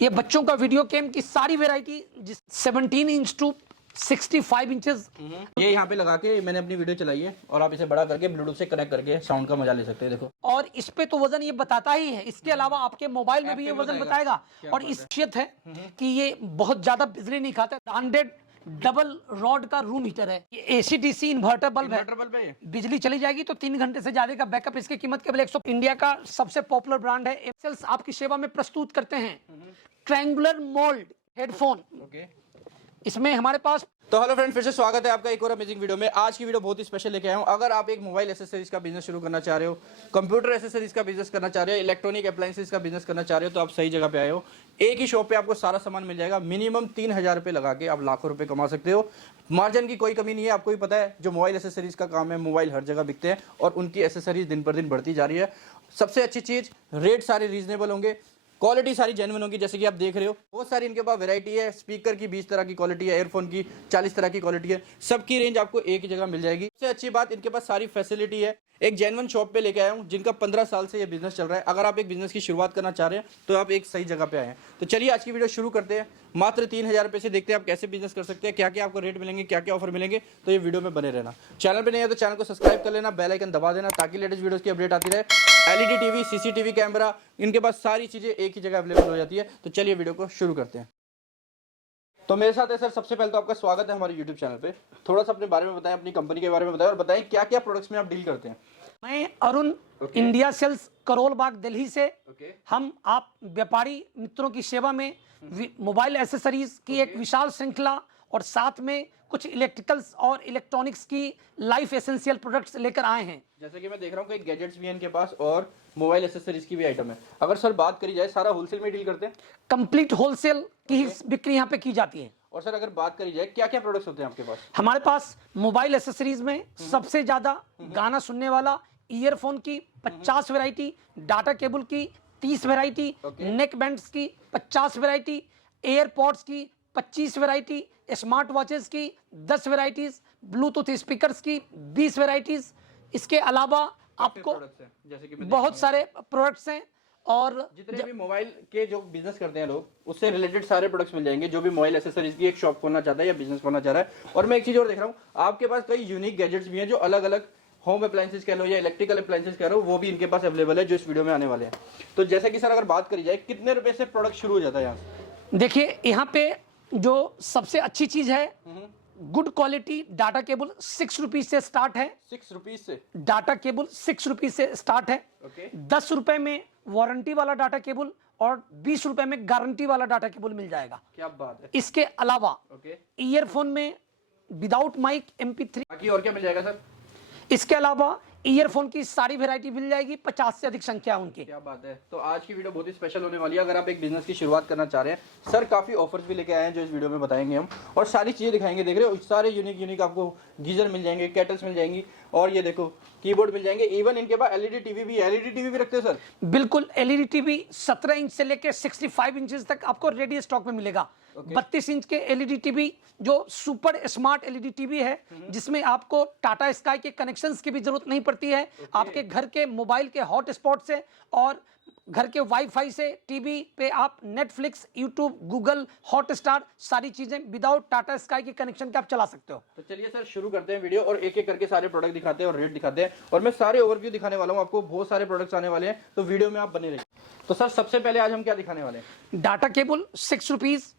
ये बच्चों का वीडियो गेम की सारी वेराइटी 17 इंच टू 65 इंचेस। ये यहाँ पे लगा के मैंने अपनी वीडियो चलाई है और आप इसे बड़ा करके ब्लूटूथ से कनेक्ट करके साउंड का मजा ले सकते हैं। देखो, और इस पे तो वजन ये बताता ही है, इसके अलावा आपके मोबाइल में भी ये वजन बताएगा। और इस शियत है कि ये बहुत ज्यादा बिजली नहीं खाता। ब्रांडेड डबल रॉड का रूम हीटर है। ये AC/DC इन्वर्टर बल्ब है। बिजली चली जाएगी तो 3 घंटे से ज्यादा का बैकअप। इसकी कीमत केवल 100। इंडिया का सबसे पॉपुलर ब्रांड है। एक्सेल्स आपकी सेवा में प्रस्तुत करते हैं ट्रायंगुलर मोल्ड हेडफोन। इसमें हमारे पास तो हेलो फ्रेंड, फिर से स्वागत है आपका एक और अमेजिंग वीडियो में। आज की वीडियो बहुत ही स्पेशल लेके आया हूँ। अगर आप एक मोबाइल एसेसरीज का बिजनेस शुरू करना चाह रहे हो, कंप्यूटर एसेसरीज का बिजनेस करना चाह रहे हो, इलेक्ट्रॉनिक अप्लायंसेज का बिजनेस करना चाह रहे हो, तो आप सही जगह पे आए हो। एक ही शॉप पे आपको सारा सामान मिल जाएगा। मिनिमम 3,000 रुपये लगा के आप लाखों रुपए कमा सकते हो। मार्जिन की कोई कमी नहीं है। आपको भी पता है, जो मोबाइल एसेसरीज का काम है, मोबाइल हर जगह बिकते हैं और उनकी एसेसरीज दिन पर दिन बढ़ती जा रही है। सबसे अच्छी चीज़, रेट सारे रीजनेबल होंगे, क्वालिटी सारी जेन्युइन होगी। जैसे कि आप देख रहे हो, बहुत सारी इनके पास वैरायटी है। स्पीकर की 20 तरह की क्वालिटी है, एयरफोन की 40 तरह की क्वालिटी है। सबकी रेंज आपको एक ही जगह मिल जाएगी। सबसे अच्छी बात, इनके पास सारी फैसिलिटी है। एक जेन्युइन शॉप पे लेके आया हूँ जिनका 15 साल से ये बिजनेस चल रहा है। अगर आप एक बिजनेस की शुरुआत करना चाह रहे हैं तो आप एक सही जगह पे आए हैं। तो चलिए आज की वीडियो शुरू करते हैं। मात्र 3,000 रुपये से देखते हैं आप कैसे बिजनेस कर सकते हैं, क्या क्या आपको रेट मिलेंगे, क्या क्या ऑफर मिलेंगे। तो ये वीडियो में बने रहना। चैनल पे नहीं है तो चैनल को सब्सक्राइब कर लेना, बेल आइकन दबा देना ताकि लेटेस्ट वीडियोस की अपडेट आती रहे। LED टीवी, CCTV कैमरा, इनके पास सारी चीजें एक ही जगह अवेलेबल हो जाती है। तो चलिए वीडियो को शुरू करते हैं। तो मेरे साथ है सर, सबसे पहले तो आपका स्वागत है हमारे YouTube चैनल पे। थोड़ा सा अपने बारे में बताएं, अपनी कंपनी के बारे में बताएं और बताएं क्या क्या प्रोडक्ट्स में आप डील करते हैं। मैं अरुण, इंडिया सेल्स, करोल बाग, दिल्ली से। हम आप व्यापारी मित्रों की सेवा में मोबाइल एसेसरीज की एक विशाल श्रृंखला और साथ में कुछ इलेक्ट्रिकल्स और इलेक्ट्रॉनिक्स की लाइफ एसेंशियल प्रोडक्ट्स लेकर आए हैं। जैसे कि मैं देख रहा हूँ कि गैजेट्स भी हैं इनके पास और मोबाइल एसेसरीज की भी आइटम है। अगर सर बात करी जाए, सारा होलसेल में डील करते हैं? कंप्लीट होलसेल की ही बिक्री यहाँ पे की जाती है। और सर अगर बात करी जाए, क्या क्या प्रोडक्ट्स होते हैं आपके पास? हमारे पास मोबाइल एसेसरीज में सबसे ज्यादा गाना सुनने वाला ईयरफोन की 50 वैरायटी, डाटा केबल की 30 वैरायटी, नेक बैंड्स की 50 वैरायटी, एयरपॉड्स की 25 वैरायटी, स्मार्ट वॉचेस की 10 वैरायटीज, ब्लूटूथ स्पीकर्स की 20 वैरायटीज। इसके अलावा आपको जैसे कि बहुत सारे प्रोडक्ट्स हैं और जितने भी मोबाइल के जो बिजनेस करते हैं लोग, उससे रिलेटेड सारे प्रोडक्ट्स मिल जाएंगे। जो भी मोबाइल एसेसरीज की एक शॉप खोलना चाहता है या बिजनेस खोलना चाह रहा है। और मैं एक चीज और देख रहा हूँ, आपके पास कई यूनिक गैजेट्स भी हैं जो अलग अलग होम अप्लायंसेज कह लो या इलेक्ट्रिकल अप्लायंसेज कह लो, वो भी इनके पास अवेलेबल है जो इस वीडियो में आने वाले हैं। तो जैसे कि सर अगर बात करी जाए, कितने रुपए से प्रोडक्ट शुरू हो जाता है यहाँ से? देखिए, यहाँ पे जो सबसे अच्छी चीज है, good quality data cable 6 rupees से स्टार्ट है। 6 रुपीज से डाटा केबल 6 रुपीज से स्टार्ट है। 10 रुपए में वारंटी वाला डाटा केबल और 20 रुपए में गारंटी वाला डाटा केबल मिल जाएगा। क्या बात है। इसके अलावा ईयरफोन में विदाउट माइक MP3, बाकी और क्या मिल जाएगा सर? इसके अलावा ईयरफोन की सारी वैरायटी मिल जाएगी। 50 से अधिक संख्या उनकी। क्या बात है। तो आज की वीडियो बहुत ही स्पेशल होने वाली है। अगर आप एक बिजनेस की शुरुआत करना चाह रहे हैं, सर काफी ऑफर्स भी लेके आए हैं जो इस वीडियो में बताएंगे हम, और सारी चीजें दिखाएंगे। देख रहे हो, सारे यूनिक आपको गीजर मिल जाएंगे, केटल्स मिल जाएंगी, और ये देखो कीबोर्ड मिल जाएंगे। इवन इनके पास LED टीवी भी है। LED टीवी भी रखते हैं सर? बिल्कुल, LED टीवी 17 इंच से लेकर 65 इंच तक आपको रेडी स्टॉक में मिलेगा। 32 इंच के LED टीवी जो सुपर स्मार्ट LED टीवी है, जिसमें आपको टाटा स्काई के कनेक्शंस की भी जरूरत नहीं पड़ती है। आपके घर के मोबाइल के हॉटस्पॉट से और घर के वाईफाई से टीवी पे आप नेटफ्लिक्स, यूट्यूब, गूगल, हॉटस्टार सारी चीजें विदाउट टाटा स्काई के कनेक्शन के आप चला सकते हो। तो चलिए सर शुरू करते हैं वीडियो, और एक एक करके सारे प्रोडक्ट दिखाते हैं और रेट दिखाते हैं, और मैं सारे ओवरव्यू दिखाने वाला हूँ। आपको बहुत सारे प्रोडक्ट्स आने वाले हैं, तो वीडियो में आप बने रहिए। तो सर सबसे पहले आज हम क्या दिखाने वाले हैं? Data cable 6 rupees,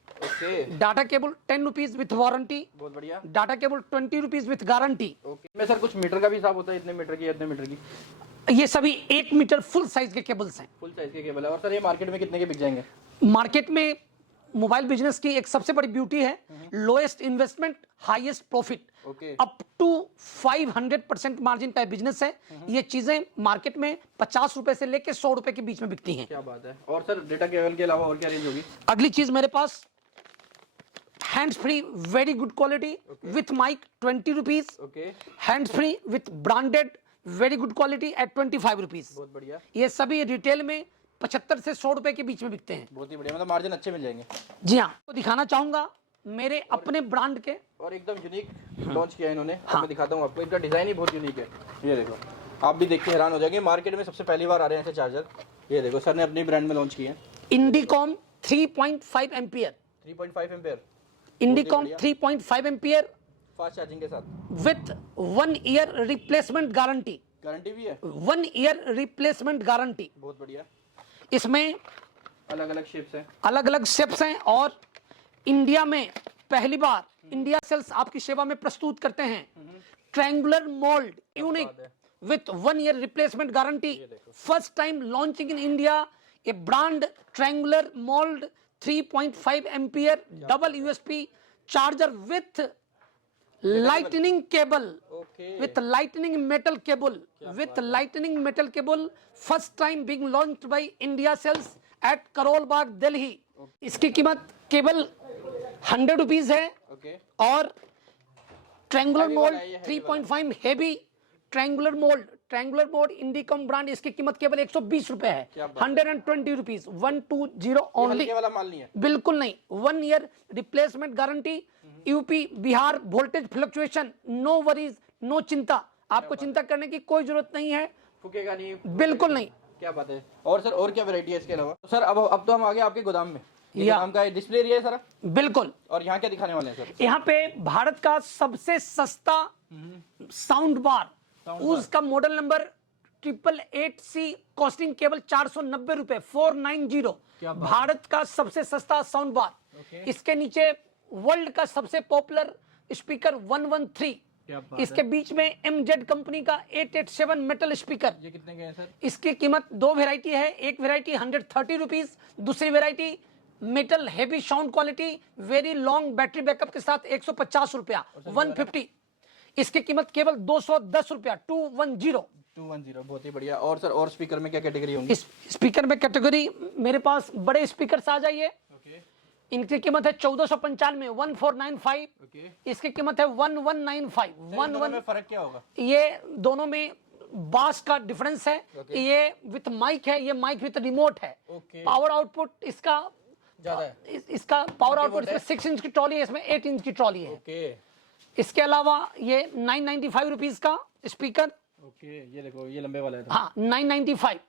data cable 10 rupees with warranty. बहुत बढ़िया। Data cable 20 rupees with guarantee. मैं सर कुछ मीटर का भी हिसाब होता है, इतने मीटर की, इतने मीटर की? ये सभी 1 मीटर फुल साइज के केबल्स हैं। फुल साइज के केबल है। और सर ये मार्केट में कितने के बिक जाएंगे? मार्केट में मोबाइल बिजनेस की एक सबसे बड़ी ब्यूटी है, lowest investment highest profit. Up to 500% margin का बिजनेस है। ये चीजें मार्केट में 50 रुपए से लेकर 100 रुपए के बीच में बिकती हैं। क्या बात है। और सर डेटा केबल के अलावा और क्या रेंज होगी? अगली चीज मेरे पास hands free very good quality with mic 20 rupees. Hands free with branded very good quality at 25 rupees. बहुत बढ़िया। ये सभी रिटेल में 75 से 100 रुपए के बीच में बिकते हैं। बहुत ही बढ़िया, मतलब मार्जिन अच्छे मिल जाएंगे। जी हाँ, तो दिखाना चाहूंगा मेरे अपने ब्रांड के, और एकदम यूनिक लॉन्च किया इन्होंने। हाँ। मैं दिखाता हूँ आपको, इनका डिजाइन ही बहुत यूनिक है। ये देखो, आप भी देख के हैरान हो जाएंगे। मार्केट में सबसे पहली बार आ रहे हैं ऐसे चार्जर। ये देखो, सर ने अपनी ब्रांड में लॉन्च किए हैं। इंडिकॉम 3.5 एम्पियर, 3.5 एम्पेयर, इंडिकॉम बढ़िया। 3.5 एम्पियर फास्ट चार्जिंग के साथ। With 1 year replacement guarantee, guarantee भी है, 1 ईयर रिप्लेसमेंट गारंटी। बहुत बढ़िया। इसमें अलग अलग शेप्स हैं। अलग अलग शेप्स हैं और इंडिया में पहली बार इंडिया सेल्स आपकी सेवा में प्रस्तुत करते हैं ट्रायंगुलर मोल्ड यूनिक बात है। With 1 year replacement guarantee. First time launching in India A brand triangular mould 3.5 ampere double USP charger with lightning cable, okay, with lightning metal cable, with lightning metal cable, first time being launched by India Cells at Karol Bagh, Delhi. इसकी कीमत केवल 100 rupees है okay, और triangular Heavy mould वाला है ये, heavy 3.5 heavy triangular mould Indicom brand, इसकी कीमत केवल 120 रुपए है। क्या बात 120 रुपीज, 120 ये ओनली। हल्के वाला माल नहीं है। बिल्कुल नहीं, 1 year replacement guarantee, UP Bihar voltage fluctuation, no worries, no चिंता, आपको चिंता करने की कोई जरूरत नहीं है, फूकेगा नहीं, बिल्कुल नहीं। क्या बात है। और सर और क्या वैरायटी है इसके अलावा? सर अब तो हम आ गए आपके गोदाम में। ये या। गोदाम का डिस्प्ले एरिया है सर, बिल्कुल, और यहाँ क्या दिखाने वाले हैं सर? यहाँ पे भारत का सबसे सस्ता साउंड बार, उसका मॉडल नंबर 888C, कॉस्टिंग केवल 490 रुपए, 490। क्या बात भारत का सबसे सस्ता साउंड बार। ओके। इसके नीचे वर्ल्ड का सबसे पॉपुलर स्पीकर 113, क्या बात इसके बीच में MZ कंपनी का 887 मेटल स्पीकर। ये कितने के हैं सर? इसकी कीमत दो वेराइटी है, एक वेराइटी 130 रुपीज, दूसरी variety metal heavy sound quality very long battery backup के साथ 150 रुपया, 150। इसकी कीमत केवल 210 रुपया, 210। 210, बहुत ही बढ़िया। और सर और स्पीकर में क्या कैटेगरी होंगी? इस स्पीकर में कैटेगरी मेरे पास बड़े स्पीकर आ जाइए, ओके, इनकी कीमत है 1495, 1495। ओके। इसकी कीमत है 1195, इन दोनों में फर्क क्या होगा? ये दोनों में बास का डिफरेंस है। ओके। ये विथ माइक है, ये माइक विथ रिमोट है। ओके। पावर आउटपुट इसका ज्यादा है। इसका पावर आउटपुट वोल्ट है? इसमें 6 इंच की ट्रॉली है, इसमें 8 इंच की ट्रॉली है। ओके, इसके अलावा ये 995 रुपीज का स्पीकर, ओके। ये देखो, ये लंबे वाला है तो हाँ 995,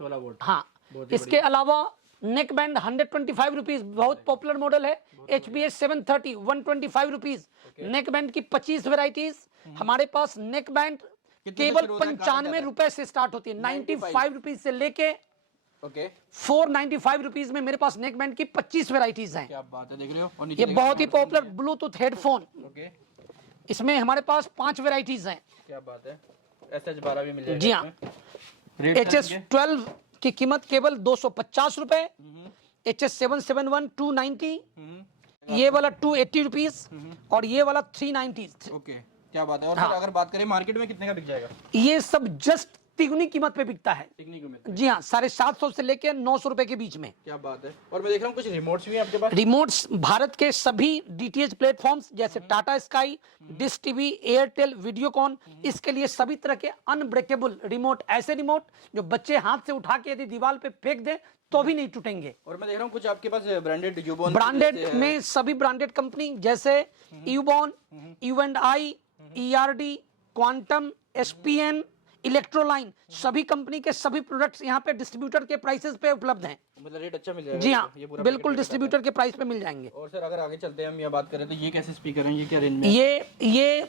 16 वोल्ट। हाँ। बहुत ही इसके अलावा नेक बैंड 125 रुपीज, बहुत पॉपुलर मॉडल है। HBS 730, 125 rupees. नेक बैंड की 25 वेराइटीज हमारे पास। नेक बैंड कितने से केवल शुरू होता है, कहाँ तक 95 जाता है? रुपए से स्टार्ट होती है, 95 रुपीज से लेके ओके, 495 रुपीज में मेरे पास नेक बैंड की 25 वेराइटीज हैं। क्या बात है, देख रहे हो? और ये नीचे बहुत ही पॉपुलर ब्लूटूथ हेडफोन, ओके, इसमें हमारे पास 5 वेराइटीज हैं। क्या बात है। SH12 भी मिल जाएगा जी हाँ। इसमें। रेट सर इनके? HS12 की कीमत केवल 250 रुपए, HS771 290, ये वाला 280 रुपीज, और ये वाला 390। ओके, क्या बात है। और हाँ। सर अगर बात करें मार्केट में कितने का बिक जाएगा? ये सब जस्ट तिगुनी कीमत पे बिकता है। टेक्निक में। जी हाँ, 750 से लेके 900 रुपए के बीच में। क्या बात है। और मैं देख रहा हूँ कुछ रिमोट्स भी हैं आपके पास। रिमोट्स भारत के सभी DTH प्लेटफॉर्म्स जैसे Tata sky, dish TV, Airtel, Videocon, इसके लिए सभी तरह के अनब्रेकेबल रिमोट, ऐसे रिमोट जो बच्चे हाथ से उठा के यदि दीवार पे फेंक दें तो भी नहीं टूटेंगे। और मैं देख रहा हूँ कुछ आपके पास ब्रांडेड यूबॉन, ब्रांडेड में सभी ब्रांडेड कंपनी जैसे यूबॉन, U&I, ERD, क्वांटम, SPN, इलेक्ट्रोलाइन, सभी कंपनी के सभी प्रोडक्ट्स यहाँ पे डिस्ट्रीब्यूटर के प्राइसेस पे उपलब्ध हैं। मतलब रेट अच्छा मिल जाएगा? जी हाँ, ये पूरा बिल्कुल पैकेट डिस्ट्रीब्यूटर के प्राइस पे मिल जाएंगे। और सर अगर आगे चलते हैं हम ये बात करें तो ये कैसे स्पीकर हैं, ये क्या रेंज में? ये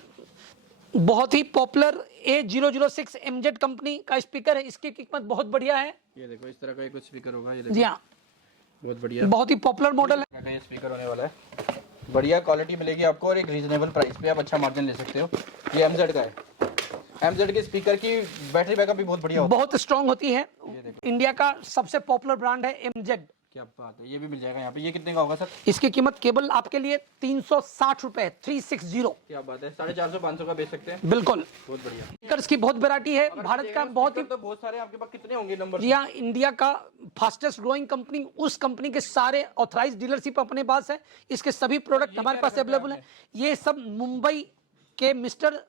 बहुत ही पॉपुलर A006 MZ कंपनी का स्पीकर है, इसकी कीमत बहुत बढ़िया है। ये देखो, इस तरह का कुछ स्पीकर होगा। ये देखो, जी हाँ, बहुत बढ़िया। बहुत ही पॉपुलर मॉडल है। ये स्पीकर होने वाला है, बढ़िया क्वालिटी मिलेगी आपको और एक रीजनेबल प्राइस पे आप अच्छा मार्जिन ले सकते हो। ये MZ का है। MZ के स्पीकर की बैटरी बैकअप भी बहुत बढ़िया होता बहुत स्ट्रांग होती है। इंडिया का सबसे पॉपुलर ब्रांड है MZ। है। क्या बात है। ये भी मिल जाएगा यहाँ पे। ये कितने का होगा सर? इसकी कीमत केवल आपके लिए 360 रुपए, 360। क्या बात है। 450-500 का बेच सकते हैं। बिल्कुल। बहुत बढ़िया। स्पीकर्स की बहुत वैरायटी है भारत का, बहुत ही। तो बहुत सारे आपके पास कितने होंगे नंबर? जी हाँ, इंडिया का फास्टेस्ट ग्रोइंग कंपनी, उस कंपनी के सारे ऑथराइज डीलरशिप अपने पास है। इसके सभी प्रोडक्ट हमारे पास अवेलेबल है। ये सब मुंबई के मिस्टर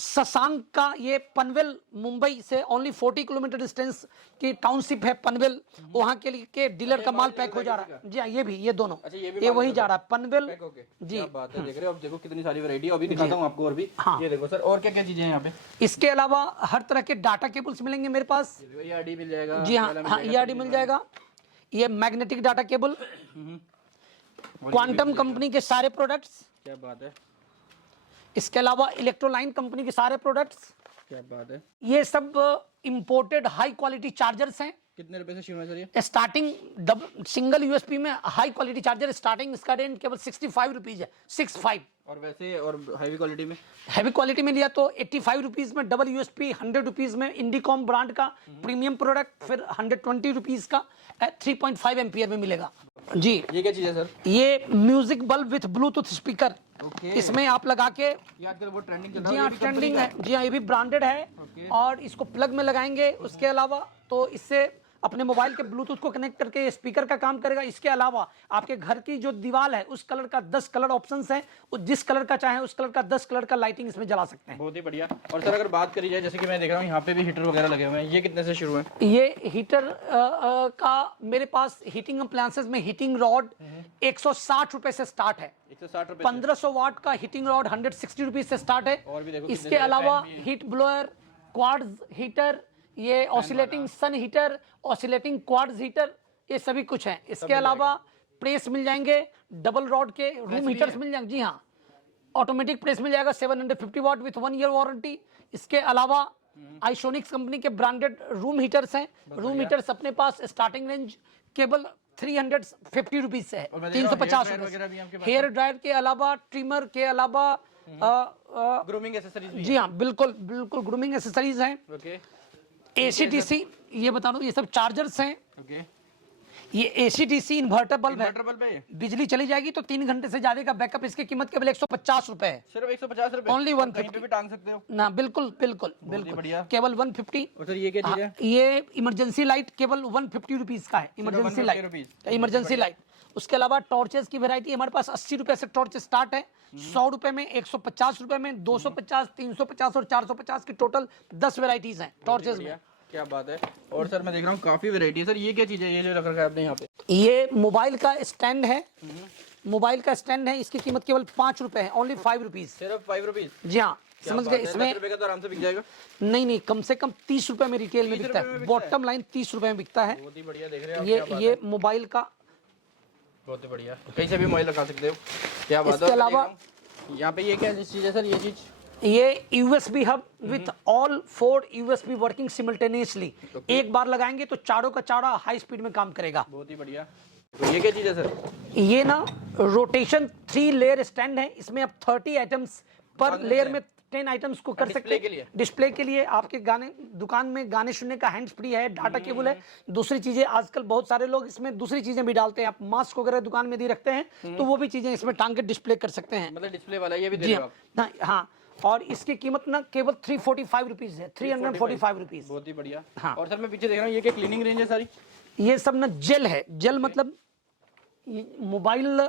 शशांक का, ये पनवेल मुंबई से ओनली 40 किलोमीटर डिस्टेंस की टाउनशिप है पनवेल, वहां के लिए के डीलर का माल पैक हो जा रहा है। जी हाँ, ये भी, ये दोनों, अच्छा, ये भी ये माल वही पैक जा रहा है पनवेल। पैक होके। जी क्या बात है। देख रहे हो, अब देखो कितनी सारी वैरायटी। अभी दिखाता हूँ आपको और भी। हाँ। ये देखो सर, और क्या क्या चीजें हैं यहाँ पे? इसके अलावा हर तरह के डाटा केबल्स मिलेंगे मेरे पास। ERD मिल जाएगा। जी हाँ, ERD मिल जाएगा। ये magnetic data cable, quantum company के सारे प्रोडक्ट्स, क्या बात है, इसके अलावा इलेक्ट्रोलाइन कंपनी के सारे प्रोडक्ट्स, क्या बात है। ये सब इंपोर्टेड हाई क्वालिटी चार्जर्स हैं। कितने रुपए से शुरू है सर ये? स्टार्टिंग सिंगल यूएसपी में हाई क्वालिटी चार्जर स्टार्टिंग इसका रेंज केवल 65 रुपीज है, 65। और वैसे और हैवी क्वालिटी में? हैवी क्वालिटी में लिया तो 85 रुपीज में डबल यूएसपी, 100 रुपीज में इंडिकॉम ब्रांड का प्रीमियम प्रोडक्ट, फिर 120 रुपीज का 3.5 एम्पियर में मिलेगा जी। ये क्या चीज है सर? ये music bulb with Bluetooth speaker, okay. इसमें आप लगा के, ये आजकल बहुत ट्रेंडिंग चल रहा जी है। हाँ ट्रेंडिंग है, जी हाँ ये भी ब्रांडेड है। ओके। और इसको प्लग में लगाएंगे, उसके अलावा तो इससे अपने मोबाइल के ब्लूटूथ को कनेक्ट करके स्पीकर का काम करेगा। इसके अलावा आपके घर की जो दीवार है उस कलर का 10 कलर ऑप्शंस हैं, जिस कलर का चाहे उस कलर का 10 कलर का लाइटिंग इसमें जला सकते हैं। बहुत ही बढ़िया। और सर अगर बात करी जाए, जैसे कि मैं देख रहा हूँ यहाँ पे भी हीटर वगैरह लगे हुए हैं, ये कितने से शुरू है? ये हीटर का मेरे पास हीटिंग अप्लायंसेस में हीटिंग रॉड 160 रुपए से स्टार्ट है। 160 रुपए। 1500 वाट का हीटिंग रॉड 160 रुपीज से स्टार्ट है। और भी देखो इसके अलावा हीट ब्लोअर, क्वार्ट्ज हीटर, ये ऑसिलेटिंग सन हीटर, ऑसिलेटिंग क्वार्ट्ज हीटर, ये सभी कुछ है। इसके अलावा प्रेस मिल जाएंगे, डबल रॉड के रूम हीटर्स मिल जाएंगे, जी हाँ ऑटोमेटिक प्रेस मिल जाएगा 750 वाट विथ 1 ईयर वारंटी। इसके अलावा आइसोनिक्स कंपनी के ब्रांडेड रूम हीटर्स हैं। रूम हीटर्स अपने पास स्टार्टिंग रेंज केवल 350 रुपीज से है, 350 रुपए। हेयर ड्रायर के अलावा, ट्रिमर के अलावा ग्रूमिंग एक्सेसरीज भी? जी हाँ बिल्कुल बिल्कुल ग्रूमिंग एसेसरीज हैं। ओके। ACDC ये बता दो, ये सब चार्जर्स हैं। ओके। ये ACDC इन्वर्टर बल्ब है, इन्वर्टर बल्ब है ये? बिजली चली जाएगी तो 3 घंटे से ज्यादा का बैकअप। इसकी कीमत केवल 150 रुपए है, सिर्फ 150 रुपए? Only 150। कहीं पे भी टांग सकते हो ना बिल्कुल बिल्कुल बिल्कुल बढ़िया। केवल 150। और सर ये क्या चीज है? ये इमरजेंसी लाइट केवल 150 रुपीज का है, इमरजेंसी लाइट, इमरजेंसी लाइट। उसके अलावा टॉर्चेस की वैरायटी हमारे पास 80 रुपए से टॉर्च स्टार्ट है, 100 रुपए में, 150 रुपए में, 250, 350 और 450 की टोटल 10 वैरायटीज हैं टॉर्चेस में। क्या बात है। और सर मैं देख रहा हूँ काफी वैरायटी है। सर ये क्या चीज है, ये जो रख रखा है आपने यहाँ पे? ये मोबाइल का स्टैंड है, मोबाइल का स्टैंड है। इसकी कीमत केवल 5 रुपए है, ओनली 5 रुपीज। सिर्फ 5 रुपीज? जी हाँ समझ गए। इसमें 10 रुपए का तो आराम से बिक जाएगा। नहीं कम से कम 30 रुपए में रिटेल में बिकता है, बॉटम लाइन 30 रुपए में बिकता है। बहुत ही बढ़िया। देख रहे हैं ये मोबाइल का, बहुत ही बढ़िया, कहीं से भी मोबाइल लगा सकते हो। क्या बात है। इसके अलावा यहाँ पे ये क्या चीज है सर? ये चीज, ये USB hub with all 4 USB working simultaneously. एक बार लगाएंगे तो चारों का चारा हाई स्पीड में काम करेगा। बहुत ही बढ़िया। तो ये क्या चीज है सर? ये ना रोटेशन 3 लेयर स्टैंड है। इसमें आप 30 आइटम्स पर लेयर में 10 आइटम्स को कर सकते हैं। डिस्प्ले के लिए आपके गाने, दुकान में गाने सुनने का हैंड्स फ्री है, डाटा केबल है। दूसरी चीजें आजकल बहुत सारे लोग इसमें दूसरी चीजें भी डालते हैं। आप मास्क वगैरह दुकान में दी रखते हैं तो वो भी चीजें इसमें टांग के डिस्प्ले कर सकते हैं। मतलब डिस्प्ले वाला ये भी दे जी रहे हो आप? हाँ। और इसकी कीमत ना केवल 345 रुपीज है, 345 रुपीज। बहुत ही बढ़िया। हाँ। और सर मैं पीछे देख रहा हूँ, ये क्या क्लीनिंग रेंज है सारी? ये सब ना जेल है। जेल मतलब मोबाइल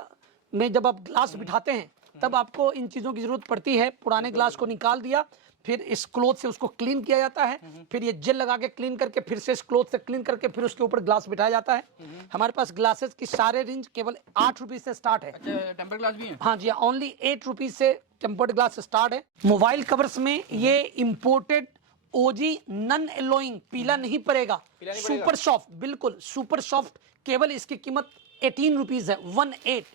में जब आप ग्लास बिठाते हैं तब आपको इन चीज़ों की जरूरत पड़ती है। पुराने ग्लास को निकाल दिया, फिर इस क्लोथ से उसको क्लीन किया जाता है, फिर ये जेल लगा के क्लीन करके फिर से इस क्लोथ से क्लीन करके फिर उसके ऊपर ग्लास बिठाया जाता है। हमारे पास ग्लासेस की सारे रेंज केवल 8 रुपीज से स्टार्ट है। अच्छा, टेम्पर ग्लास भी है? हाँ जी, ओनली 8 रुपीज से टेम्पर्ड ग्लास स्टार्ट है। मोबाइल कवर्स में ये इम्पोर्टेड ओजी नन एलोइंग, पीला नहीं पड़ेगा, सुपर सॉफ्ट, बिल्कुल सुपर सॉफ्ट। केवल इसकी कीमत 18 रुपीज है, 18।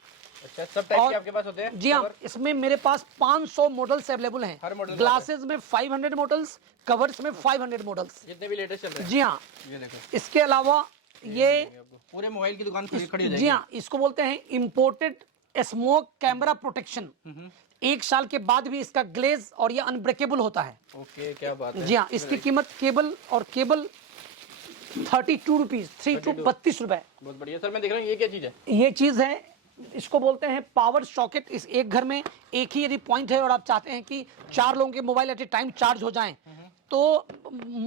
अच्छा, सब टाइप के आपके पास होते हैं? जी हाँ, इसमें मेरे पास 500 मॉडल्स अवेलेबल हैं। हर मॉडल ग्लासेस में 500 मॉडल्स, कवर्स में 500 मॉडल्स, जितने भी लेटेस्ट चल रहे हैं। जी हाँ। ये देखो, इसके अलावा ये पूरे मोबाइल की दुकान खड़ी हो जाएगी। जी हाँ, इसको बोलते हैं इम्पोर्टेड स्मोक कैमरा प्रोटेक्शन। 1 साल के बाद भी इसका ग्लेज और ये अनब्रेकेबल होता है। ओके, क्या बात है। जी हाँ, इसकी कीमत केबल 32 रुपीज, 32 रुपए। बहुत बढ़िया। सर मैं देख रहा हूँ, ये क्या चीज है? ये चीज है, इसको बोलते हैं पावर सॉकेट। इस एक घर में एक ही यदि पॉइंट है और आप चाहते हैं कि 4 लोगों के mobile at a time charge हो जाएं, तो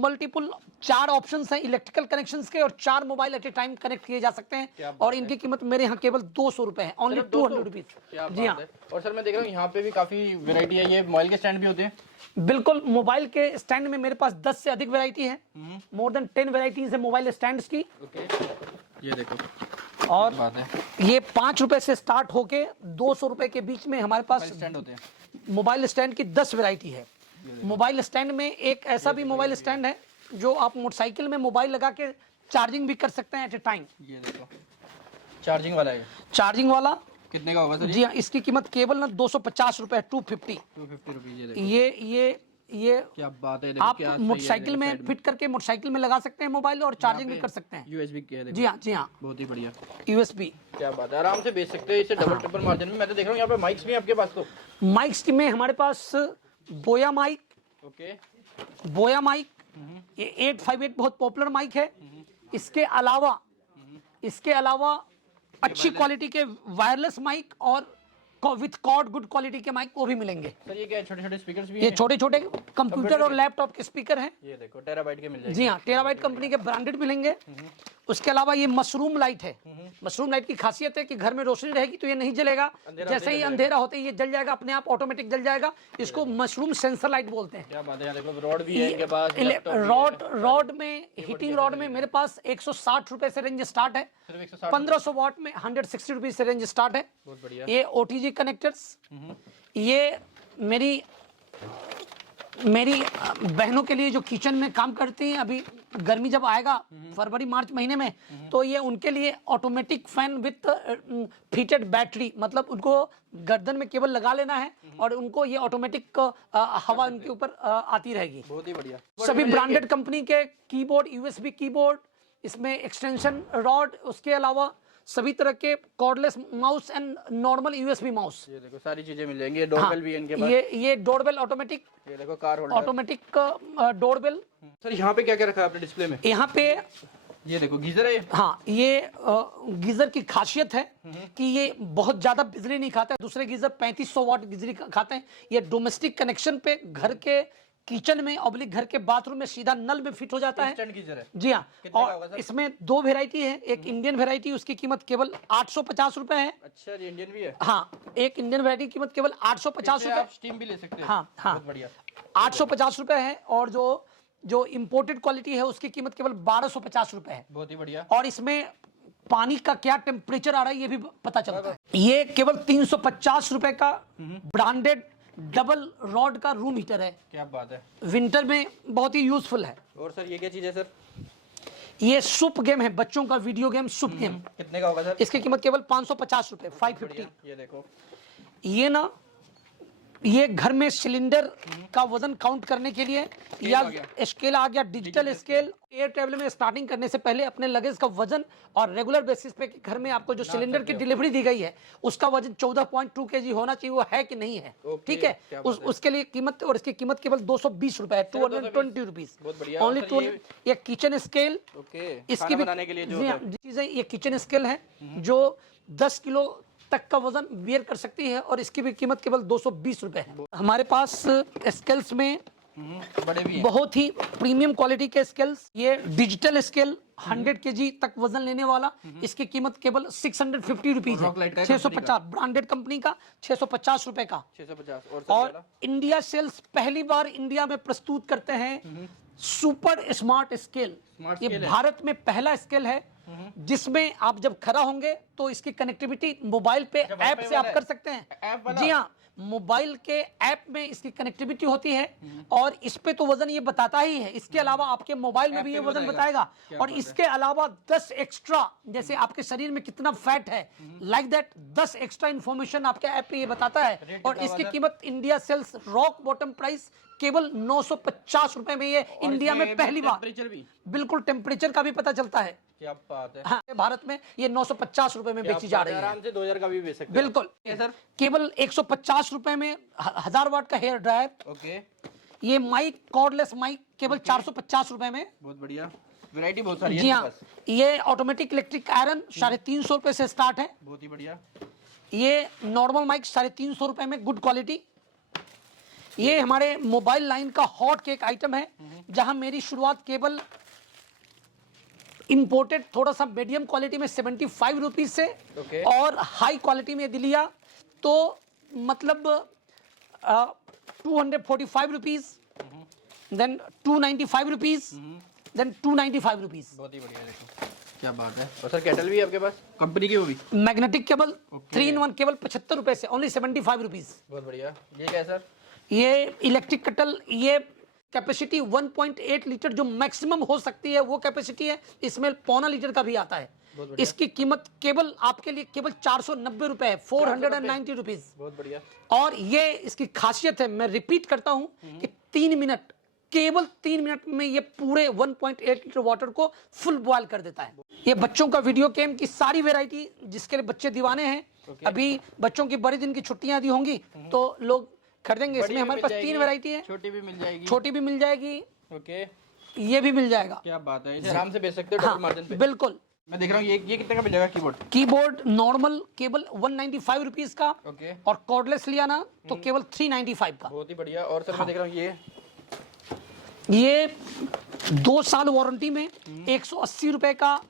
मल्टीपल 4 ऑप्शंस हैं इलेक्ट्रिकल कनेक्शंस के, और 4 mobile at a time connect किए जा सकते हैं। और इनकी कीमत मेरे यहाँ केवल 200 रुपए है, ओनली 200 रुपीज। जी हाँ। और सर मैं देख रहा हूँ यहाँ पे भी काफी वेरायटी है। ये मोबाइल के स्टैंड भी होते हैं? बिल्कुल, मोबाइल के स्टैंड में मेरे पास 10 से अधिक वैरायटी है। मोर देन 10 वैरायटीज है मोबाइल स्टैंड्स की। ओके, ये देखो, और बात है। ये 5 रुपए से स्टार्ट होके 200 रुपए के बीच में हमारे पास स्टैंड होते हैं। मोबाइल स्टैंड की 10 वैरायटी है। मोबाइल स्टैंड में एक ऐसा भी मोबाइल स्टैंड है जो आप मोटरसाइकिल में मोबाइल लगा के चार्जिंग भी कर सकते हैं एट ए टाइम। ये देखो चार्जिंग वाला है, चार्जिंग वाला कितने का होगा सर? जी हाँ, इसकी कीमत केवल ना 250 रुपए, 250। 250 रुपीज। ये देखो ये क्या बात है, देखो आप क्या सही है, मोटरसाइकिल देखो में साइड फिट करके मोटरसाइकिल में लगा सकते हैं मोबाइल, और चार्जिंग भी कर सकते हैं। यूएसबी की है, देखो जी हाँ, जी हाँ, बहुत ही बढ़िया, यूएसबी। क्या बात है, आराम से बेच सकते हैं इसे डबल ट्रिपल मार्जिन में। मैं तो देख रहा हूँ यहाँ पे माइक्स भी हैं आपके पास तो। माइक्स में हमारे पास बोया माइक, ओके, बोया माइक, ये 858 बहुत पॉपुलर माइक है। इसके अलावा अच्छी क्वालिटी के वायरलेस माइक और विथ कॉर्ड गुड क्वालिटी के माइक वो भी मिलेंगे। सर ये क्या छोटे छोटे स्पीकर्स भी ये हैं? छोटे छोटे कंप्यूटर और लैपटॉप के स्पीकर हैं। ये देखो टेराबाइट के मिल जाएंगे। जी हाँ, टेराबाइट कंपनी के ब्रांडेड मिलेंगे। उसके अलावा ये मशरूम लाइट है। मशरूम लाइट की खासियत है कि घर में रोशनी रहेगी तो ये नहीं जलेगा, जैसे ही अंधेरा होते ही ये जल जाएगा, अपने आप ऑटोमेटिक जल जाएगा। इसको मशरूम सेंसर लाइट बोलते हैं। क्या बात है, यहाँ देखो रॉड भी है इनके पास, लैपटॉप भी है। रॉड में, हीटिंग रॉड में मेरे पास 160 रुपए से रेंज स्टार्ट है। सिर्फ 160 1500 वाट में 160 रुपीज से रेंज स्टार्ट है। बहुत बढ़िया। ये ओटीजी कनेक्टर्स, ये मेरी बहनों के लिए जो किचन में काम करती हैं, अभी गर्मी जब आएगा फरवरी मार्च महीने में, तो ये उनके लिए ऑटोमेटिक फैन विथ फीटेड बैटरी, मतलब उनको गर्दन में केबल लगा लेना है और उनको ये ऑटोमेटिक हवा उनके ऊपर आती रहेगी। बहुत ही बढ़िया। सभी ब्रांडेड कंपनी के कीबोर्ड, यूएसबी कीबोर्ड, इसमें एक्सटेंशन रॉड, उसके अलावा सभी तरह के cordless mouse and normal USB mouse. ये देखो सारी चीजें मिल जाएंगी। डोरबेल भी है इनके पास। ये डोरबेल ऑटोमेटिक, ये देखो car holder, automatic doorbell. Sir यहाँ पे क्या क्या रखा है आपने डिस्प्ले में? यहाँ पे ये देखो गीजर है। हाँ, ये गीजर की खासियत है कि ये बहुत ज्यादा बिजली नहीं खाता है। दूसरे गीजर 3500 वाट बिजली खाते हैं। ये डोमेस्टिक कनेक्शन पे घर के किचन में ऑब्लिक घर के बाथरूम में सीधा नल में फिट हो जाता है। इंस्टेंट गीजर है। जी हाँ, कितने का होगा और सर? इसमें 2 वेराइटी है। एक इंडियन वेराइटी, उसकी कीमत केवल 850 रुपए है। अच्छा जी, इंडियन भी है। हाँ, एक इंडियन वेराइटी की कीमत केवल 850 इससे रुपए। आप स्टीम भी ले सकते हैं। हाँ हाँ, बहुत बढ़िया। 850 रुपए है। और जो इम्पोर्टेड क्वालिटी है उसकी कीमत केवल 1250 रुपए है। बहुत ही बढ़िया। और इसमें पानी का क्या टेम्परेचर आ रहा है ये भी पता चलता है। ये केवल 350 रुपए का ब्रांडेड डबल रॉड का रूम हीटर है। क्या बात है, विंटर में बहुत ही यूजफुल है। और सर ये क्या चीज है सर? ये सुप गेम है, बच्चों का वीडियो गेम सुप गेम। कितने का होगा सर? इसकी कीमत केवल 550 रुपए, 550। ये देखो ये घर में सिलेंडर का वजन काउंट करने के लिए या स्केल आ गया, डिजिटल स्केल। एयर ट्रैवल में स्टार्टिंग करने से पहले अपने लगेज का वजन और रेगुलर बेसिस पे कि घर में आपको जो सिलेंडर की डिलीवरी दी गई है उसका वजन 14.2 kg होना चाहिए, वो है कि नहीं है। ठीक है, उसके लिए कीमत, और इसकी कीमत केवल 220 रुपए है, 220 रुपीज ओनली। ये किचन स्केल, इसकी भी चीजें, ये किचन स्केल है जो 10 किलो तक का वजन बियर कर सकती है, और इसकी भी कीमत केवल 220 रुपए है। हमारे पास स्केल्स में बड़े भी हैं। बहुत ही प्रीमियम क्वालिटी के स्केल्स, ये डिजिटल स्केल 100 kg तक वजन लेने वाला, इसकी कीमत केवल 650 रुपीज है। 650 ब्रांडेड कंपनी का, 650 रुपए का। 650। और इंडिया सेल्स पहली बार इंडिया में प्रस्तुत करते हैं सुपर स्मार्ट स्केल। ये भारत में पहला स्केल है जिसमें आप जब खड़ा होंगे तो इसकी कनेक्टिविटी मोबाइल पे ऐप से आप कर सकते हैं। जी हाँ, मोबाइल के ऐप में इसकी कनेक्टिविटी होती है और इस पे तो वजन ये बताता ही है, इसके अलावा आपके मोबाइल में भी ये वजन बताएगा। और इसके अलावा 10 एक्स्ट्रा, जैसे आपके शरीर में कितना फैट है, लाइक दैट 10 एक्स्ट्रा इंफॉर्मेशन आपके ऐप पे ये बताता है। और इसकी कीमत India sales rock bottom price केवल 950 रुपए में, ये इंडिया में पहली बार। बिल्कुल, टेम्परेचर का भी पता चलता है। क्या बात है। हाँ, भारत में ये 950 रुपए में बेची जा रही है। आराम से 2000 का भी बेच सकते हैं। बिल्कुल सर, केवल 150 रुपए में 1000 वाट का हेयर ड्रायर। ओके, ये माइक, कॉर्डलेस माइक, केवल 450 रुपए में। बहुत बढ़िया, वैरायटी बहुत सारी है। जी हाँ, ये ऑटोमेटिक इलेक्ट्रिक आयरन 350 रुपए से स्टार्ट है। बहुत ही बढ़िया। ये नॉर्मल माइक 350 रुपए में, गुड क्वालिटी। ये हमारे मोबाइल लाइन का हॉट केक आइटम है, जहां मेरी शुरुआत केवल इंपोर्टेड थोड़ा सा मीडियम क्वालिटी में 75 रुपीज से, और हाई क्वालिटी में यदि लिया तो मतलब 245 rupees, then 295 rupees, then 295 rupees. बहुत ही बढ़िया, देखो क्या बात है। और सर केटल भी है आपके पास, कंपनी की वो भी? मैग्नेटिक केबल 3-in-1 केवल 75 रुपए से, ओनली 75 रुपीज। बहुत बढ़िया। ये क्या है सर? ये इलेक्ट्रिक केटल, ये कैपेसिटी 1.8 लीटर जो मैक्सिमम हो सकती है वो कैपेसिटी है, इसमें 0.25 लीटर का भी आता है। इसकी कीमत केवल आपके लिए केवल 490 रुपए है, 490 रुपीज। बहुत बढ़िया। और ये इसकी खासियत है, मैं रिपीट करता हूं कि 3 मिनट, केवल 3 मिनट में ये पूरे 1.8 लीटर वाटर को फुल बॉयल कर देता है। ये बच्चों का वीडियो गेम की सारी वैरायटी जिसके लिए बच्चे दीवाने हैं। अभी बच्चों की बड़े दिन की छुट्टियां दी होंगी तो लोग खरीदेंगे। इसमें हमारे पास 3 वैरायटी है, छोटी भी मिल जाएगी, छोटी भी मिल जाएगी, ओके, ये भी मिल जाएगा। क्या बात है, इसे आराम से बेच सकते हो डबल मार्जिन पे। बिल्कुल। मैं देख रहा हूँ ये कितने का मिल जाएगा कीबोर्ड? कीबोर्ड नॉर्मल केवल 195 रुपीज का, ओके, और कॉर्डलेस लिया ना तो केवल 395 का। बहुत ही बढ़िया। और सर मैं देख रहा हूँ ये 2 साल वारंटी में 180 रुपए का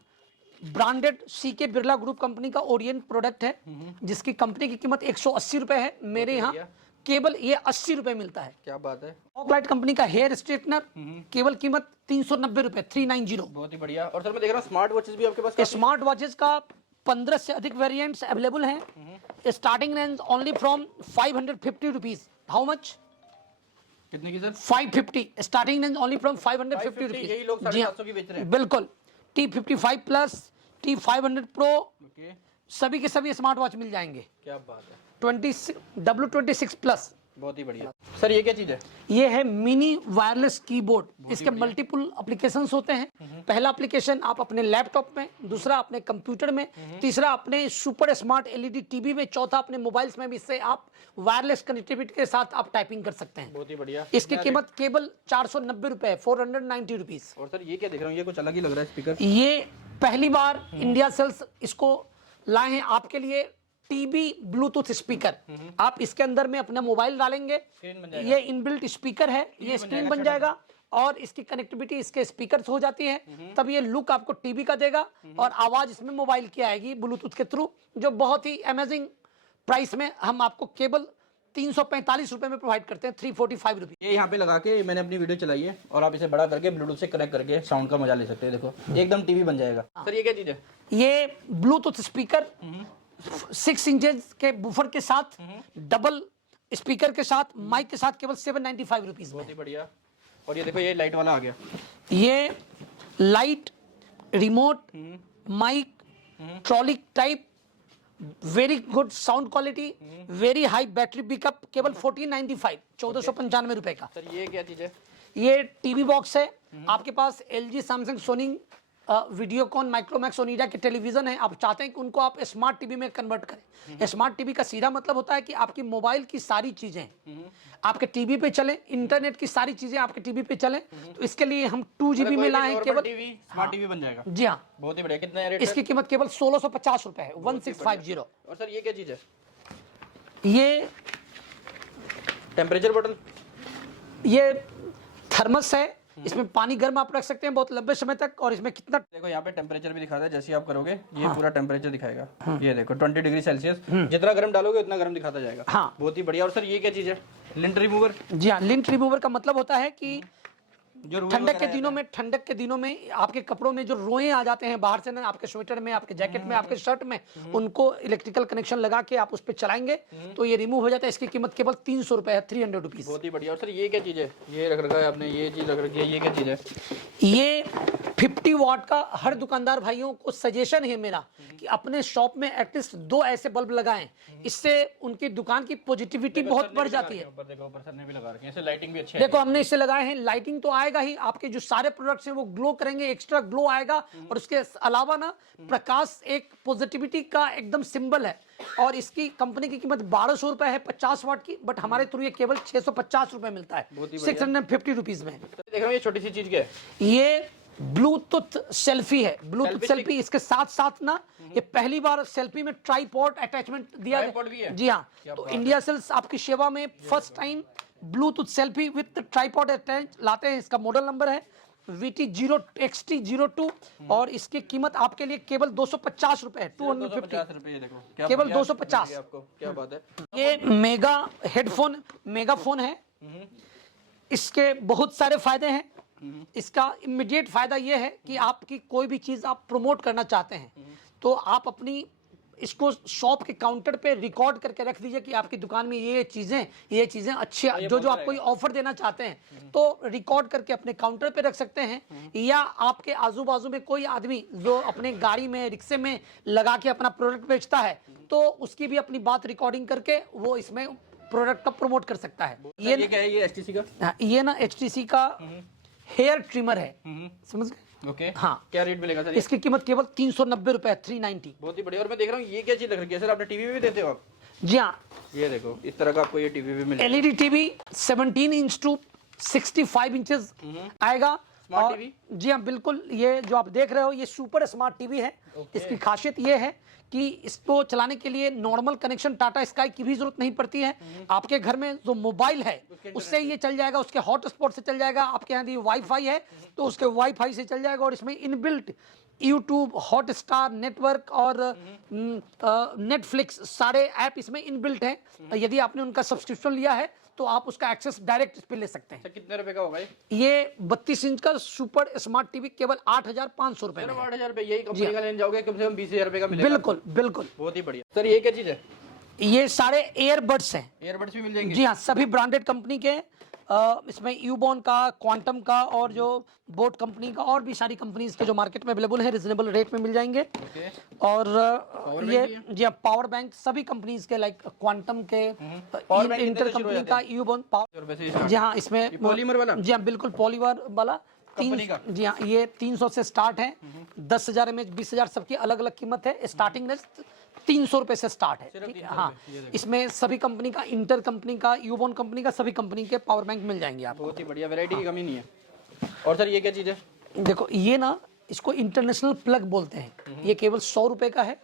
branded CK Birla group company का ओरिएंट प्रोडक्ट है, जिसकी कंपनी की कीमत 180 रुपए है। मेरे यहाँ केवल ये 80 रुपए मिलता है। क्या बात है। ऑकलाइट कंपनी का हेयर स्ट्रेटनर, केवल कीमत 390 रुपए, 390। बहुत ही बढ़िया। और सर मैं देख रहा हूँ स्मार्ट वॉचेस भी आपके पास? स्मार्ट वॉचेस का 15 से अधिक वेरिएंट्स अवेलेबल हैं। Starting range only from 550 rupees. How much? कितने की sir? 550। Starting range only from 550 rupees. यही लोग 750 की बेच रहे हैं। बिल्कुल। T55 plus, T500 pro, okay, सभी के सभी स्मार्ट वॉच मिल जाएंगे। क्या बात है। W26 plus. बहुत ही बढ़िया। सर ये क्या चीज है? ये है मिनी वायरलेस कीबोर्ड। इसके मल्टीपल एप्लीकेशंस होते हैं। पहला एप्लीकेशन आप अपने लैपटॉप में, दूसरा अपने कंप्यूटर में, तीसरा अपने सुपर स्मार्ट एलईडी टीवी में, चौथा अपने मोबाइल्स में भी। इससे आप वायरलेस कनेक्टिविटी के साथ आप टाइपिंग कर सकते हैं। बहुत ही बढ़िया। इसकी कीमत केवल 490 रुपए, 490 रुपीज। और सर ये क्या देख रहा हूँ, ये कुछ अलग ही लग रहा है स्पीकर। ये पहली बार इंडिया सेल्स इसको लाए हैं आपके लिए। टीवी ब्लूटूथ स्पीकर, आप इसके अंदर में अपना मोबाइल डालेंगे, ये इनबिल्ट स्पीकर है, ये स्क्रीन बन जाएगा और इसकी कनेक्टिविटी इसके स्पीकर हो जाती है। तब ये लुक आपको टीवी का देगा और आवाज इसमें मोबाइल की आएगी ब्लूटूथ के थ्रू, जो बहुत ही अमेजिंग प्राइस में हम आपको केवल 345 रुपए में प्रोवाइड करते हैं, 345 रुपीज। ये यहाँ पे लगा के मैंने अपनी वीडियो चलाई है और आप इसे बड़ा करके ब्लूटूथ से कनेक्ट करके साउंड का मजा ले सकते हैं। देखो एकदम टीवी बन जाएगा। सर ये क्या चीज है? ये ब्लूटूथ स्पीकर 6 इंचेस के बूफर के साथ, डबल स्पीकर के साथ, माइक के साथ, केवल 795 रुपीज में। बहुत ही बढ़िया। और ये देखो ये लाइट वाला आ गया। ये light, remote, mic, trolley type, very good sound quality, very high battery pickup, केवल 1495, 1495 रुपए का। सर ये क्या चीज है? ये टीवी बॉक्स है। आपके पास LG, Samsung, Sony, Videocon, Micromax, Onida के टेलीविजन है। आप चाहते हैं कि उनको आप स्मार्ट टीवी में कन्वर्ट करें। स्मार्ट टीवी का सीधा मतलब होता है कि आपकी मोबाइल की सारी चीजें आपके टीवी पे चले, इंटरनेट की सारी चीजें आपके टीवी पे चले। तो इसके लिए हम 2 GB में लाए हैं केवल। टीवी स्मार्ट टीवी बन जाएगा। जी हाँ, बहुत ही बढ़िया। कितना है रेट? इसकी कीमत केवल 1650 रुपए है, 1650। और सर ये क्या चीज है? ये टेम्परेचर बटन, ये थर्मस है। इसमें पानी गर्म आप रख सकते हैं बहुत लंबे समय तक। और इसमें कितना, देखो यहाँ पे टेम्परेचर भी दिखाता है। जैसे आप करोगे ये पूरा टेम्परेचर दिखाएगा। ये देखो 20 डिग्री सेल्सियस। जितना गर्म डालोगे उतना गर्म दिखाता जाएगा। हाँ। बहुत ही बढ़िया। और सर ये क्या चीज है? Lint remover. जी हाँ, लिंट रिमूवर का मतलब होता है कि जो ठंडक के दिनों में आपके कपड़ों में जो रोएं आ जाते हैं बाहर से ना, आपके स्वेटर में, आपके जैकेट में, आपके शर्ट में, उनको इलेक्ट्रिकल कनेक्शन लगा के आप उस पर चलाएंगे तो ये रिमूव हो जाता है। इसकी कीमत केवल 300 रुपए है, 300 रुपीज। बहुत ही बढ़िया। और सर ये क्या चीज है? ये रख रखा है आपने, ये चीज रख रखी है, ये क्या चीज है? ये 50 वाट का हर दुकानदार भाइयों को सजेशन है मेरा कि अपने शॉप में एटलीस्ट 2 ऐसे बल्ब लगाएं। इससे उनकी दुकान की पॉजिटिविटी बहुत बढ़ जाती है। ऊपर देखो, ऊपर सर ने भी लगा रखे हैं। इससे लाइटिंग भी अच्छी है। देखो हमने इसे लगाए हैं, लाइटिंग तो आएगा ही, आपके जो सारे प्रोडक्ट्स हैं वो ग्लो करेंगे, एक्स्ट्रा ग्लो आएगा। और उसके अलावा ना प्रकाश एक पॉजिटिविटी का एकदम सिंबल है। और इसकी कंपनी की कीमत 1200 रुपए है 50 वाट की, बट हमारे थ्रू ये केवल 650 रुपए मिलता है, 650 रुपीज में। देख रहा हूँ ये छोटी सी चीज क्या है? ये ब्लूटूथ सेल्फी है। ब्लूटूथ सेल्फी इसके साथ साथ ना ये पहली बार सेल्फी में ट्राइपॉड अटैचमेंट दिया गया। जी हाँ, तो इंडिया सेल्स आपकी सेवा में first time bluetooth selfie with tripod attach लाते हैं। इसका मॉडल नंबर है VT0XT02 और इसकी कीमत आपके लिए केवल 250 रुपए है, 250 रुपए। ये देखो क्या केवल 250 आपको। क्या बात है। ये मेगा हेडफोन, मेगाफोन है। इसके बहुत सारे फायदे हैं। इसका इमीडिएट फायदा यह है कि आपकी कोई भी चीज आप प्रमोट करना चाहते हैं तो आप अपनी इसको शॉप के काउंटर पे रिकॉर्ड करके रख दीजिए कि आपकी दुकान में ये चीजें अच्छी जो जो आप कोई ऑफर देना चाहते हैं तो रिकॉर्ड करके अपने काउंटर पे रख सकते हैं, या आपके आजू बाजू में कोई आदमी जो अपने गाड़ी में रिक्शे में लगा के अपना प्रोडक्ट बेचता है तो उसकी भी अपनी बात रिकॉर्डिंग करके वो इसमें प्रोडक्ट का प्रमोट कर सकता है। ये क्या है, ये HTC का? हाँ, ये ना HTC का हेयर ट्रिमर है, समझ गए? ओके, हाँ, क्या रेट मिलेगा सर? इसकी कीमत केवल 390 रुपए, 390। बहुत ही बढ़िया। और मैं देख रहा हूँ ये क्या चीज लग रही है सर, आपने टीवी में भी देते हो आप? जी हाँ, ये देखो इस तरह का आपको ये टीवी भी मिलेगा। LED TV 17 inch to 65 inches आएगा। स्मार्ट और टीवी? जी हाँ बिल्कुल, ये जो आप देख रहे हो ये सुपर स्मार्ट टीवी है। इसकी खासियत ये है कि इसको चलाने के लिए नॉर्मल कनेक्शन टाटा स्काई की भी जरूरत नहीं पड़ती है। आपके घर में जो मोबाइल है उससे ये चल जाएगा, उसके हॉटस्पॉट से चल जाएगा। आपके यहाँ वाईफाई है तो उसके वाईफाई से चल जाएगा। और इसमें इनबिल्ट यूट्यूब, हॉटस्टार, नेटवर्क और नेटफ्लिक्स सारे ऐप इसमें इनबिल्ट हैं। यदि आपने उनका सब्सक्रिप्शन लिया है तो आप उसका एक्सेस डायरेक्ट इस पे ले सकते हैं। कितने रुपए का होगा ये 32 इंच का सुपर स्मार्ट टीवी केवल 8,500 रुपए में है। 8,000 रुपए? यही कंपनी का लेने जाओगे कम से कम 20,000 रुपए का मिलेगा। बिल्कुल बिल्कुल। बहुत ही बढ़िया। सर ये क्या चीज है? ये सारे एयरबड्स हैं। एयरबड्स भी मिल जाएंगे? जी हाँ, सभी ब्रांडेड कंपनी के। इसमें यूबॉन का, क्वांटम का और जो बोट कंपनी का और भी सारी कंपनीज के जो मार्केट में अवेलेबल है रिजनेबल रेट में मिल जाएंगे। और ये जी हाँ, पावर बैंक सभी कंपनीज के लाइक क्वांटम के, इंटर कंपनी का, यूबॉन पावर। जी हाँ, इसमें पॉलीमर वाला? जी हाँ बिल्कुल, पॉलीमर वाला। जी हाँ, ये 300 से स्टार्ट है। 10,000 mAh, 20,000, सबकी अलग अलग कीमत है। स्टार्टिंग रेंज 300 रुपए से स्टार्ट है। ठीक है, हाँ, इसमें सभी कंपनी का, इंटर कंपनी का, यूबॉन कंपनी का, सभी कंपनी के पावर बैंक मिल जाएंगे आपको। बहुत ही बढ़िया, वैरायटी की कमी नहीं है। और सर ये क्या चीज है? देखो ये ना, इसको इंटरनेशनल प्लग बोलते हैं। ये केवल 100 रुपए का है।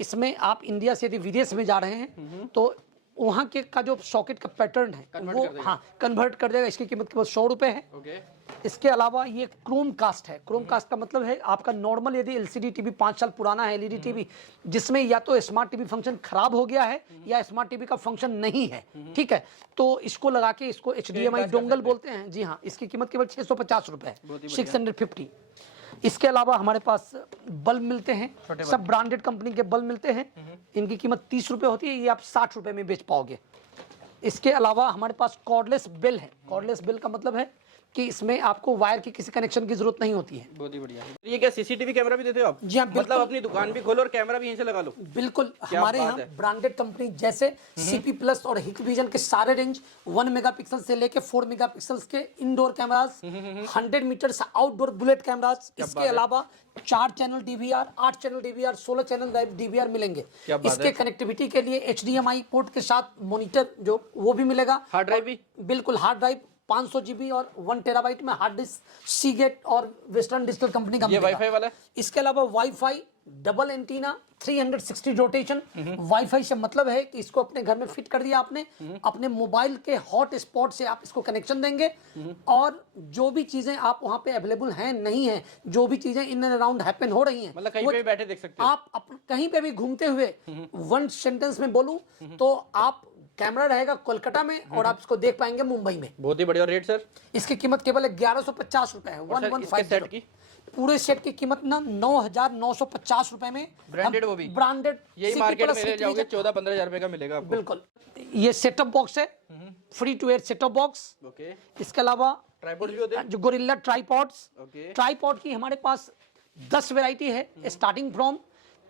इसमें आप इंडिया से यदि विदेश में जा रहे हैं तो वहाँ के का जो सॉकेट का पैटर्न है वो हाँ कन्वर्ट कर देगा। इसकी कीमत केवल 100 रुपए है। इसके अलावा ये क्रोम कास्ट है। क्रोम कास्ट का मतलब है आपका नॉर्मल यदि एलसीडी टीवी 5 साल पुराना है, एलईडी टीवी जिसमें या तो स्मार्ट टीवी फंक्शन खराब हो गया है या स्मार्ट टीवी का फंक्शन नहीं है, ठीक है, तो इसको लगा के इसको HDMI डोंगल बोलते हैं। जी हाँ, इसकी कीमत केवल 650 रुपए है, 650। इसके अलावा हमारे पास बल्ब मिलते हैं, सब ब्रांडेड कंपनी के बल्ब मिलते हैं। इनकी कीमत 30 रुपए होती है, ये आप 60 रुपए में बेच पाओगे। इसके अलावा हमारे पास कॉर्डलेस बिल है। कॉर्डलेस बिल का मतलब है कि इसमें आपको वायर की किसी कनेक्शन की जरूरत नहीं होती है। बहुत ही बढ़िया। ये क्या सीसीटीवी कैमरा भी देते हो आप? जी हाँ, मतलब अपनी दुकान भी खोलो और कैमरा भी यहीं से लगा लो? बिल्कुल, हमारे यहाँ ब्रांडेड कंपनी जैसे सीपी प्लस और हिकविजन के सारे रेंज 1 मेगापिक्सल से लेके 4 मेगापिक्सल के indoor cameras, 100 meter outdoor bullet cameras, इसके अलावा 4 channel DVR, 8 channel DVR, 16 channel DVR मिलेंगे। इसके कनेक्टिविटी के लिए HDMI पोर्ट के साथ मॉनिटर जो वो भी मिलेगा। हार्ड ड्राइव भी? बिल्कुल, हार्ड ड्राइव 500 GB और 1 टेराबाइट में हार्ड डिस्क सीगेट और वेस्टर्न डिजिटल कंपनी का। ये वाईफाई वाला? इसके अलावा wifi, double antenna, 360 rotation. Wifi से मतलब है कि इसको अपने घर में फिट कर दिया आपने, अपने मोबाइल के हॉट स्पॉट से आप इसको कनेक्शन देंगे और जो भी चीजें आप वहां पे अवेलेबल हैं नहीं है, जो भी चीजें इन एंड अराउंड हैपन हो रही हैं, मतलब कहीं पे बैठे देख सकते हो आप कहीं पे भी घूमते हुए। वन सेंटेंस में बोलूं तो आप कैमरा रहेगा कोलकाता में और आप इसको देख पाएंगे मुंबई में। बहुत ही बढ़िया। Rate sir? इसकी कीमत केवल 1150 रुपए है। 1150 की पूरे सेट की कीमत ना 9,950 रुपए में। ब्रांडेड, वो भी ब्रांडेड। यही मार्केट में ले जाओगे 14-15 रुपए का मिलेगा आपको। बिल्कुल। ये सेटअप बॉक्स है, free to air setup box. Okay. इसके अलावा ट्राइपॉड भी होते हैं, जो गोरिल्ला ट्राइपॉड्स। ओके। ट्राइपॉड की हमारे पास 10 वैरायटी है, स्टार्टिंग फ्रॉम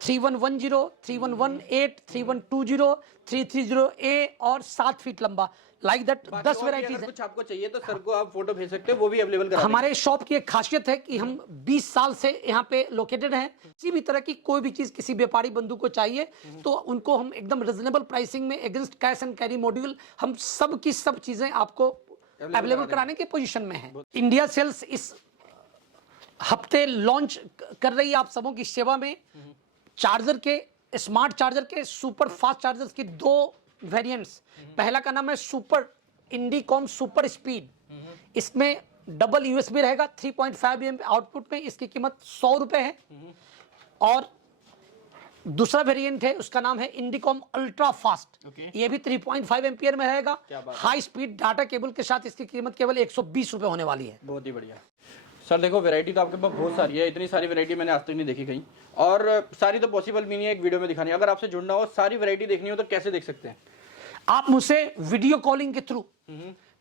3110, 3118, 3120, 330A और 7 फीट लंबा, लाइक दैट 10 वैरायटीज है। कुछ आपको चाहिए तो सर को आप फोटो भेज सकते हो, वो भी अवेलेबल करा। हमारे शॉप की एक खासियत है कि हम 20 साल से यहाँ पे लोकेटेड हैं। किसी भी तरह की कोई भी चीज किसी व्यापारी बंधु को चाहिए तो उनको हम एकदम रिजनेबल प्राइसिंग में against cash and carry module हम सब की सब चीजें आपको अवेलेबल कराने की पोजीशन में है। इंडिया सेल्स इस हफ्ते लॉन्च कर रही है आप सबों की सेवा में चार्जर के, स्मार्ट चार्जर के, सुपर फास्ट चार्जर्स की 2 वेरिएंट्स। पहला का नाम है सुपर इंडिकॉम सुपर स्पीड। इसमें डबल USB रहेगा, 3.5 mm आउटपुट में। इसकी कीमत 100 रुपए है। और दूसरा वेरिएंट है, उसका नाम है इंडिकॉम अल्ट्रा फास्ट। ये भी 3.5 एम्पियर में रहेगा, हाई स्पीड डाटा केबल के साथ। इसकी कीमत केवल 120 रुपए होने वाली है। बहुत ही बढ़िया। सर देखो वैरायटी तो आपके पास बहुत सारी है, इतनी सारी वैरायटी मैंने आज तक नहीं देखी कहीं, और सारी तो पॉसिबल भी नहीं है एक वीडियो में दिखानी। अगर आपसे जुड़ना हो, सारी वैरायटी देखनी हो तो कैसे देख सकते हैं? आप मुझसे वीडियो कॉलिंग के थ्रू,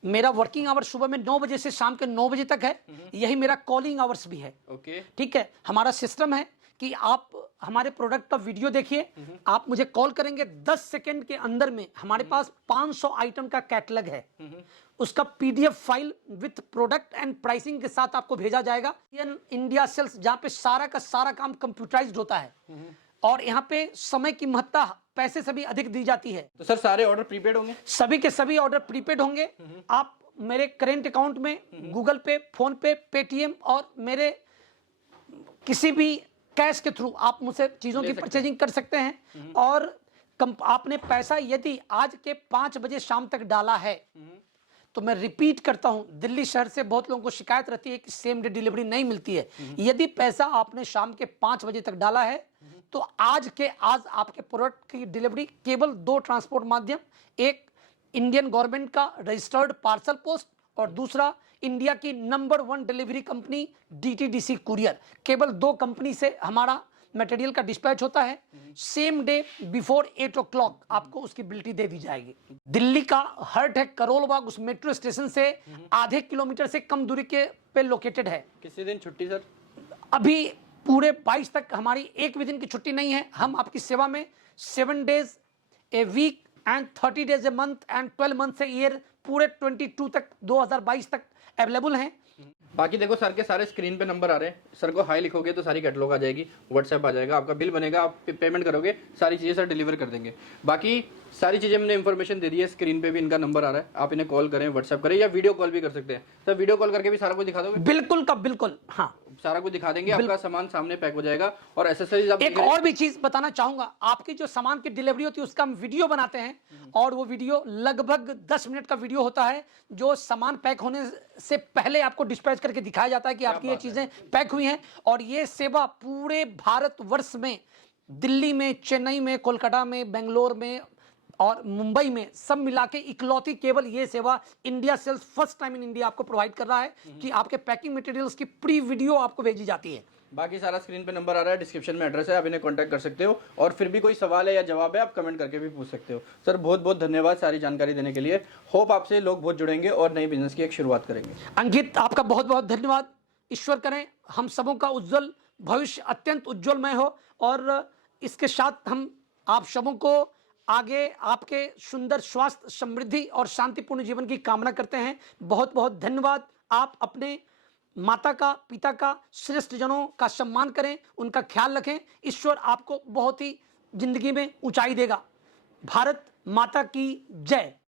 मेरा वर्किंग आवर सुबह में 9 बजे से शाम के 9 बजे तक है, यही मेरा कॉलिंग आवर्स भी है। ओके, ठीक है, हमारा सिस्टम है कि आप हमारे प्रोडक्ट का वीडियो देखिए, आप मुझे कॉल करेंगे, 10 सेकंड के अंदर में हमारे पास 500 आइटम का कैटलॉग है, उसका PDF file with product and pricing के साथ आपको भेजा जाएगा। इंडिया सेल्स, जहाँ पे सारा का सारा काम कंप्यूटराइज्ड होता है और यहाँ पे समय की महत्ता पैसे से भी अधिक दी जाती है। तो सर सारे ऑर्डर प्रीपेड होंगे? सभी के सभी ऑर्डर प्रीपेड होंगे। आप मेरे करेंट अकाउंट में गूगल पे, फोन पे, पेटीएम और मेरे किसी भी कैश के थ्रू आप मुझसे चीजों की परचेजिंग कर सकते हैं। और आपने पैसा यदि आज के 5 बजे शाम तक डाला है, तो मैं रिपीट करता हूं, दिल्ली शहर से बहुत लोगों को शिकायत रहती है कि सेम डे डिलीवरी नहीं मिलती है। यदि पैसा आपने शाम के 5 बजे तक डाला है, तो आज आपके प्रोडक्ट की डिलीवरी केवल 2 ट्रांसपोर्ट माध्यम, एक इंडियन गवर्नमेंट का रजिस्टर्ड पार्सल पोस्ट और दूसरा इंडिया की number 1 delivery company DTDC courier, केवल 2 कंपनी से हमारा मटेरियल का डिस्पैच होता है। सेम डे बिफोर 8 o'clock आपको उसकी बिलिटी दे दी जाएगी। दिल्ली का हार्ट है करोल बाग, उस मेट्रो स्टेशन से आधे किलोमीटर से कम दूरी के पे लोकेटेड है। किसी दिन छुट्टी सर? अभी पूरे 22 तक हमारी एक भी दिन की छुट्टी नहीं है। हम आपकी सेवा में 7 days a week and 30 days a month and 12 months a year, पूरे 22 तक 2022 तक अवेलेबल हैं। बाकी देखो सर के सारे स्क्रीन पे नंबर आ रहे हैं, सर को हाई लिखोगे तो सारी कैटलॉग आ जाएगी, व्हाट्सएप आ जाएगा, आपका बिल बनेगा, आप पेमेंट करोगे, सारी चीज़ें सर डिलीवर कर देंगे। बाकी सारी चीज़ें मैंने इन्फॉर्मेशन दे दी है, स्क्रीन पे भी इनका नंबर आ रहा है, आप इन्हें कॉल करें, व्हाट्सएप करें या वीडियो कॉल भी कर सकते हैं। सर वीडियो कॉल करके भी सारा कुछ दिखा दोगे? बिल्कुल का बिल्कुल, हाँ, सारा कुछ दिखा देंगे, आपका सामान सामने पैक हो जाएगा। और एसेसरीज आप एक और भी चीज बताना चाहूंगा, आपकी जो सामान की डिलीवरी होती है उसका हम वीडियो बनाते हैं और वो वीडियो लगभग 10 मिनट का वीडियो होता है, जो सामान पैक होने से पहले आपको डिस्पैच करके दिखाया जाता है कि आपकी ये चीजें पैक हुई हैं। और ये सेवा पूरे भारतवर्ष में, दिल्ली में, चेन्नई में, कोलकाता में, बेंगलोर में और मुंबई में सब मिला के इकलौती केवल ये सेवा India sales first time in India आपको प्रोवाइड कर रहा है कि आपके पैकिंग मटेरियल्स की प्री वीडियो आपको भेजी जाती है। बाकी सारा स्क्रीन पे नंबर आ रहा है, डिस्क्रिप्शन में एड्रेस है, आप इन्हें कांटेक्ट कर सकते हो। और फिर भी कोई सवाल है या जवाब है, आप कमेंट करके भी पूछ सकते हो। सर बहुत बहुत धन्यवाद सारी जानकारी देने के लिए। होप आपसे लोग बहुत जुड़ेंगे और नई बिजनेस की एक शुरुआत करेंगे। अंकित, आपका बहुत बहुत धन्यवाद। ईश्वर करें हम सबों का उज्जवल भविष्य अत्यंत उज्जवलमय हो और इसके साथ हम आप सबों को आगे आपके सुंदर स्वास्थ्य, समृद्धि और शांतिपूर्ण जीवन की कामना करते हैं। बहुत बहुत धन्यवाद। आप अपने माता का, पिता का, श्रेष्ठ जनों का सम्मान करें, उनका ख्याल रखें। ईश्वर आपको बहुत ही जिंदगी में ऊंचाई देगा। भारत माता की जय।